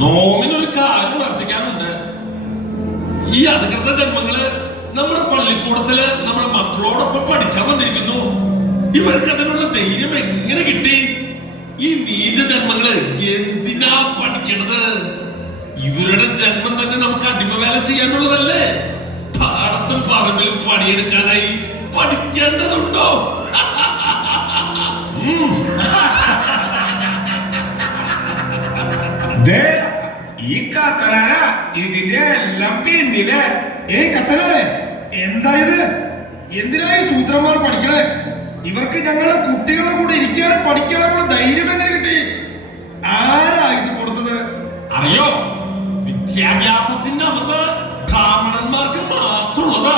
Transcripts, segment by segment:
നോമിനൊരു കാര്യം വർദ്ധിക്കാനുണ്ട് ഈ അധികൃത ജന്മങ്ങൾ നമ്മുടെ പള്ളിക്കൂടത്തിൽ നമ്മുടെ മക്കളോടൊപ്പം പഠിക്കാൻ വന്നിരിക്കുന്നു. ഇവർക്ക് അതിനുള്ള ധൈര്യം എങ്ങനെ കിട്ടി? ഈ നീതി ജന്മങ്ങൾ എന്തിനാ പഠിക്കണത്? ഇവരുടെ ജന്മം തന്നെ നമുക്ക് അടിമവേല ചെയ്യാനുള്ളതല്ലേ? പാടത്തും പറമ്പിലും പണിയെടുക്കാനായി പഠിക്കേണ്ടതുണ്ടോ? ദേ, ഈ കത്തനാര ഇതിന്റെ എല്ലാം പിന്നിലെ. ഏ കത്തനാരെ? എന്തായത് എന്തിനായി സൂത്രന്മാർ പഠിക്കണേ? ഇവർക്ക് ഞങ്ങളുടെ കുട്ടികളുടെ കൂടെ ഇരിക്കാനും പഠിക്കാനുള്ള ധൈര്യം എങ്ങനെ കിട്ടി? ആരാ ഇത് കൊടുത്തത്? അറിയോ? വിദ്യാഭ്യാസത്തിന്റെ അമൃത് ബ്രാഹ്മണന്മാർക്ക് മാത്രമുള്ളതാ.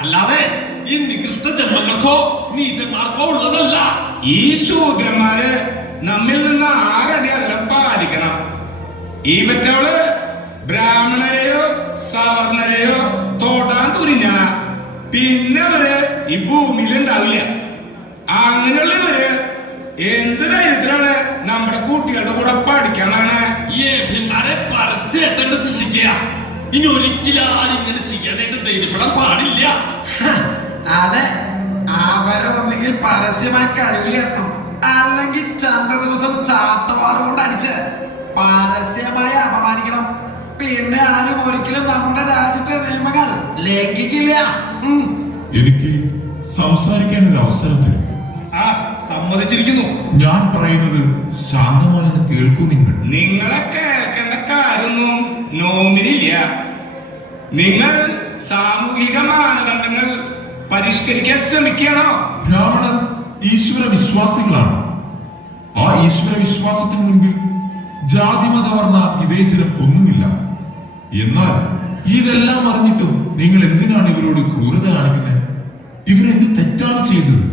അല്ലാതെ ഈ നികൃഷ്ട ജന്മങ്ങൾക്കോ നീചന്മാർക്കോ ഉള്ളതല്ല. ഈ ശൂദ്രന്മാര് നമ്മിൽ നിന്ന് ആറടി അകലം പാലിക്കണം. ഈ പറ്റവൾ ബ്രാഹ്മണരെയോ സവർണരെയോ തൊടാൻ തുനിഞ്ഞ. പിന്നെ അവർ ഈ ഭൂമിയിൽ ഉണ്ടാവില്ല അങ്ങനെയുള്ളവര് എന്ത് ധൈര്യത്തിലാണ് നമ്മുടെ കുട്ടികളുടെ കൂടെ പഠിക്കാനാണ് ഏഭ്യന്മാരെ ശിക്ഷിക്കുക ഇനി ഒരിക്കലും ആരും ഇങ്ങനെ ചെയ്യാനായിട്ട് ധൈര്യപ്പെടാൻ പാടില്ല. അതെ. അവരൊന്നെങ്കിൽ പരസ്യമായി കഴിവിലെത്തണം അല്ലെങ്കിൽ ചന്ത ദിവസം ചാട്ടവാറുകൊണ്ട് അടിച്ച് പരസ്യമായി അപമാനിക്കണം. പിന്നെ ആരും ഒരിക്കലും നമ്മുടെ രാജ്യത്തെ നിയമങ്ങൾ ലംഘിക്കില്ല. എനിക്ക് സംസാരിക്കാൻ ഒരു അവസരം തരും. ആ സമ്മതിച്ചിരിക്കുന്നു. ഞാൻ പറയുന്നത് ശാന്തമായെന്ന് കേൾക്കൂ നിങ്ങൾ. നിങ്ങളെ കേൾക്കേണ്ട കാര്യമൊന്നും നോമിനില്ല നിങ്ങൾ സാമൂഹിക മാനദണ്ഡങ്ങൾ പരിഷ്കരിക്കാൻ ശ്രമിക്കണോ ബ്രാഹ്മണർ ഈശ്വര വിശ്വാസികളാണ്. ആ ഈശ്വര വിശ്വാസത്തിന് മുൻപിൽ ജാതി വർണ വിവേചനം ഒന്നുമില്ല. എന്നാൽ ഇതെല്ലാം അറിഞ്ഞിട്ടും നിങ്ങൾ എന്തിനാണ് ഇവരോട് ക്രൂരത കാണിക്കുന്നത് ഇവരെന്ത് തെറ്റാണ് ചെയ്തത്?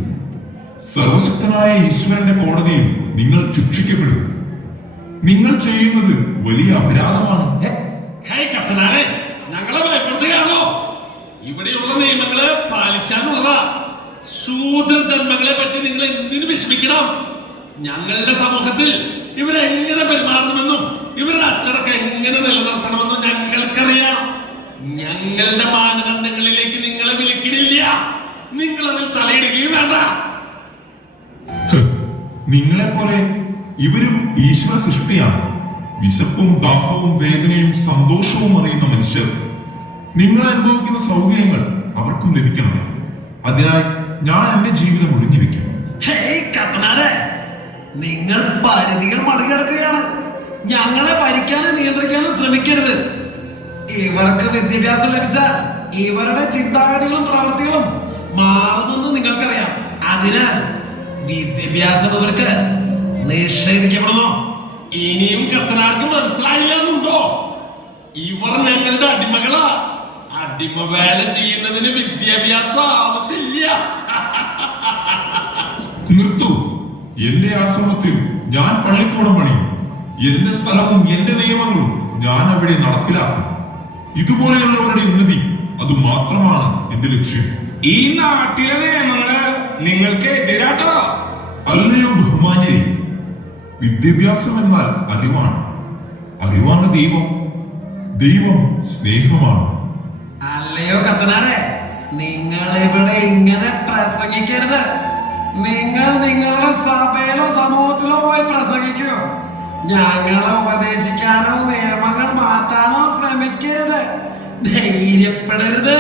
സർവശക്തനായ ഈശ്വരന്റെ കോടതിയിൽ നിങ്ങൾ ശിക്ഷിക്കപ്പെടും. നിങ്ങൾ ചെയ്യുന്നത് വലിയ അപരാധമാണ്. ഞങ്ങളെ ഭയപ്പെടുത്തുകയാണോ? ഇവിടെയുള്ള നിയമങ്ങളെ പാലിക്കാനുള്ളതാ. ശൂദ്ര ജന്മങ്ങളെ പറ്റി നിങ്ങൾ എന്തിനു വിഷമിക്കണം? ഞങ്ങളുടെ സമൂഹത്തിൽ ഇവരെങ്ങനെ പെരുമാറണമെന്നും ഇവരുടെ അച്ചടക്കം എങ്ങനെ നിലനിർത്തണമെന്നും ഞങ്ങൾക്കറിയാം. ഞങ്ങളുടെ മാനദണ്ഡങ്ങളിലേക്ക് നിങ്ങളെ വിളിക്കണില്ല. നിങ്ങൾ അതിൽ തലയിടുകയും വേണ്ട. നിങ്ങളെ പോലെ ഇവരും ഈശ്വര സൃഷ്ടിയാണ്. വിശപ്പും ദാഹവും വേദനയും സന്തോഷവും അറിയുന്ന മനുഷ്യർ. നിങ്ങൾ അനുഭവിക്കുന്ന സൗകര്യങ്ങൾ അവർക്കും ലഭിക്കണം. അതിനായി ഞാൻ എന്റെ ജീവിതം ഒഴിഞ്ഞു വെക്കും ഹേയ് കത്തനാരെ നിങ്ങൾ പരിധികൾ മറികടക്കുകയാണ്. ഞങ്ങളെ ഭരിക്കാനും നിയന്ത്രിക്കാനും ശ്രമിക്കരുത്. ഇവർക്ക് വിദ്യാഭ്യാസം ലഭിച്ച ഇവരുടെ ചിന്താഗതികളും പ്രവൃത്തികളും മാറുമെന്ന് നിങ്ങൾക്കറിയാം. അതിനാൽ വിദ്യാഭ്യാസം ഇവർക്ക് നിഷേധിക്കപ്പെടുന്നു. ഇനിയും കത്തനാർക്ക് മനസ്സിലായില്ല എന്നുണ്ടോ ഇവർ ഞങ്ങളുടെ അടിമകളാ. അടിമ വേല ചെയ്യുന്നതിന് വിദ്യാഭ്യാസം ആവശ്യമില്ല. നിർത്തു. എന്റെ ആശ്രമത്തിൽ ഞാൻ പള്ളിക്കൂടം പണിയും. എന്റെ സ്ഥലവും എന്റെ നിയമങ്ങളും ഞാൻ അവിടെ നടപ്പിലാക്കും. ഇതുപോലെയുള്ളവരുടെ ഉന്നതി അത് മാത്രമാണ് എന്റെ ലക്ഷ്യം. ഈ നാട്ടിലെ നിയമങ്ങൾ നിങ്ങൾക്ക് എതിരാട്ടോ? അല്ലയോ ബഹുമാന്യരെ വിദ്യാഭ്യാസം എന്നാൽ അറിവാണ്. അറിവാണ് ദൈവം. ദൈവം സ്നേഹമാണ്. അല്ലയോ കത്തനാരെ നിങ്ങൾ ഇവിടെ ഇങ്ങനെ പ്രസംഗിക്കരുത്. നിങ്ങൾ നിങ്ങളുടെ സഭയിലോ സമൂഹത്തിലോ പോയി പ്രസംഗിക്കൂ. ഞങ്ങളെ ഉപദേശിക്കാനോ നിയമങ്ങൾ മാറ്റാനോ ശ്രമിക്കരുത്. ധൈര്യപ്പെടരുത്.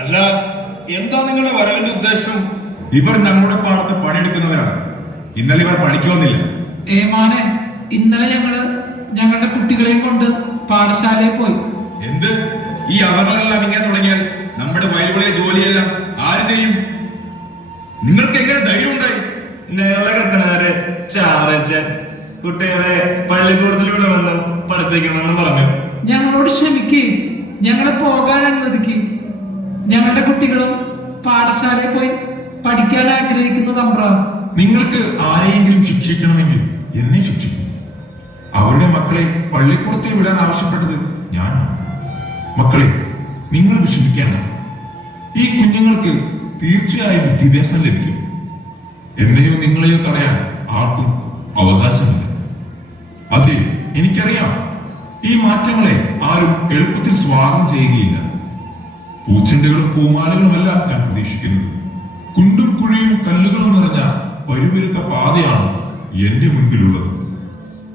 അല്ല എന്താ നിങ്ങളുടെ വരവിന്റെ ഉദ്ദേശം? ഇവർ നമ്മുടെ പാടത്ത് പണിയെടുക്കുന്നവരാണ്. ഇന്നലെ ഇവർ പണിക്ക് വന്നില്ല. ഏമാനെ ഇന്നലെ ഞങ്ങൾ ഞങ്ങളുടെ കുട്ടികളെയും കൊണ്ട് പാഠശാലയിൽ പോയി. എന്ത്? ഈ അവർ ഇങ്ങനെ തുടങ്ങിയാൽ നമ്മുടെ വയലുകളിലെ ജോലിയെല്ലാം ആര് ചെയ്യും? നിങ്ങൾക്ക് എങ്ങനെ ധൈര്യം ഉണ്ടായി? കത്തനാര് ചാവറച്ചൻ കുട്ടികളെ പള്ളിക്കൂടത്തിലൂടെ വന്ന് പഠിപ്പിക്കണമെന്ന് പറഞ്ഞു. ഞങ്ങളോട് ക്ഷമിക്കുകയും ഞങ്ങളെ പോകാൻ അനുവദിക്കുകയും ഞങ്ങളുടെ കുട്ടികളും പാഠശാലയിൽ പോയി പഠിക്കാൻ ആഗ്രഹിക്കുന്ന തമ്പ്ര നിങ്ങൾക്ക് ആരെയെങ്കിലും ശിക്ഷിക്കണമെങ്കിൽ എന്നെ ശിക്ഷിക്കും. അവരുടെ മക്കളെ പള്ളിക്കൂടത്തിൽ വിടാൻ ആവശ്യപ്പെട്ടത് ഞാനാണ്. മക്കളെ നിങ്ങൾ വിഷമിക്കേണ്ട. ഈ കുഞ്ഞുങ്ങൾക്ക് തീർച്ചയായും വിദ്യാഭ്യാസം ലഭിക്കും. എന്നെയോ നിങ്ങളെയോ തടയാൻ ആർക്കും അവകാശമില്ല. അതെ എനിക്കറിയാം. ഈ മാറ്റങ്ങളെ ആരും എളുപ്പത്തിൽ സ്വാഗതം ചെയ്യുകയില്ല. പൂച്ചെണ്ടുകളും പൂമാലകളുമല്ല ഞാൻ പ്രതീക്ഷിക്കുന്നത്. കുണ്ടും കുഴിയും കല്ലുകളും നിറഞ്ഞ പരുവരുത്ത പാതയാണ് എന്റെ മുൻപിലുള്ളത്.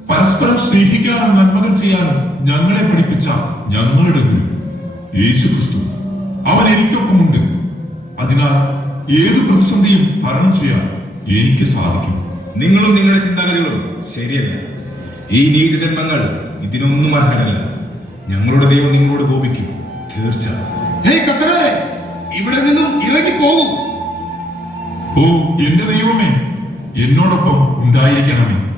പരസ്പരം സ്നേഹിക്കാനും നന്മകൾ ചെയ്യാനും ഞങ്ങളെ പഠിപ്പിച്ച ഞങ്ങളുടെ ഗുരു യേശു ക്രിസ്തു അവൻ എനിക്കൊപ്പമുണ്ട്. അതിനാൽ ഏത് പ്രതിസന്ധിയും ഭരണം ചെയ്യാൻ എനിക്ക് സാധിക്കും. നിങ്ങളും നിങ്ങളുടെ ചിന്താഗതികളും ശരിയല്ല. ഈ നീച ജന്മങ്ങൾ ഇതിനൊന്നും അർഹരല്ല. ഞങ്ങളുടെ ദൈവം നിങ്ങളോട് കോപിക്കും. തീർച്ച. ഇവിടെ നിന്നും ഇറങ്ങി പോകും ഓ എന്റെ ദൈവമേ എന്നോടൊപ്പം ഉണ്ടായിരിക്കണമേ.